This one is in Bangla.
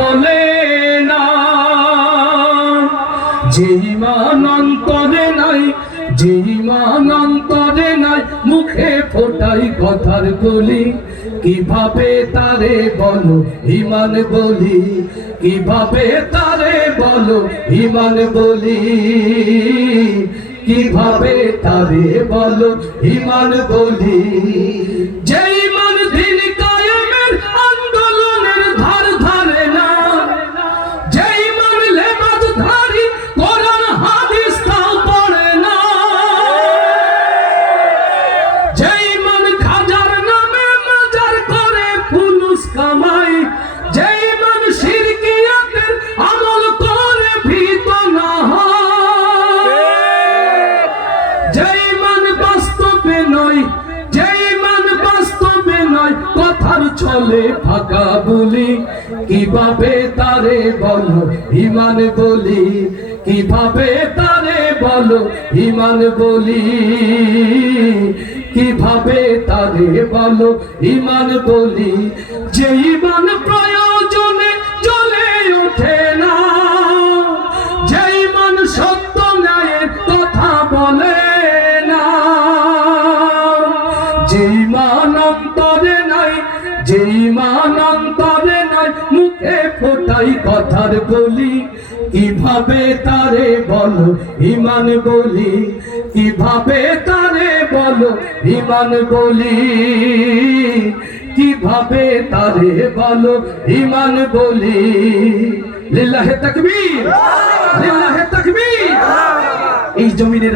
বলে না। যে ঈমান অন্তরে নাই, যে ঈমান অন্তরে নাই, মুখে ফোটাই কথার কলি। কিভাবে তারে বলো ঈমান বলি, কিভাবে তারে বলো ঈমান বলি, কিভাবে তারে বলো ঈমান বলি। যে ঈমান দিন কায়েমের আন্দোলনের ধার ধারে না, যে ঈমান লেবাসধারী কোরআন হাদিস তাও পড়ে না, যে ঈমান খাজার নামে মাজার করে ফুলুস কামাই, যে ঈমান শিরকিয়াতের আমল করে ভীত না হয়, যে ঈমান বাস্তবে নয়, যে ঈমান বাস্তবে নয়, কথার ছলে ফাঁকা বলি। কিভাবে তারে বলো ঈমান বলি, কিভাবে তারে বলো ঈমান বলি, কিভাবে তারে বলো ঈমান বলি। যে ঈমান প্রয়োজনে জ্বলে ওঠে না, যে ঈমান সত্য ন্যায়ের কথা বলে না, যে ঈমান অন্তরে নাই, যে ঈমান অন্তরে নাই, মুখে ফোটাই কথার কলি। কিভাবে তারে বলো ঈমান বলি, কিভাবে তারে বলো ঈমান বলি, কিভাবে তারে বলো ঈমান বলি। লিল্লাহে তাকবীর, লিল্লাহে তাকবীর। এই জমিনের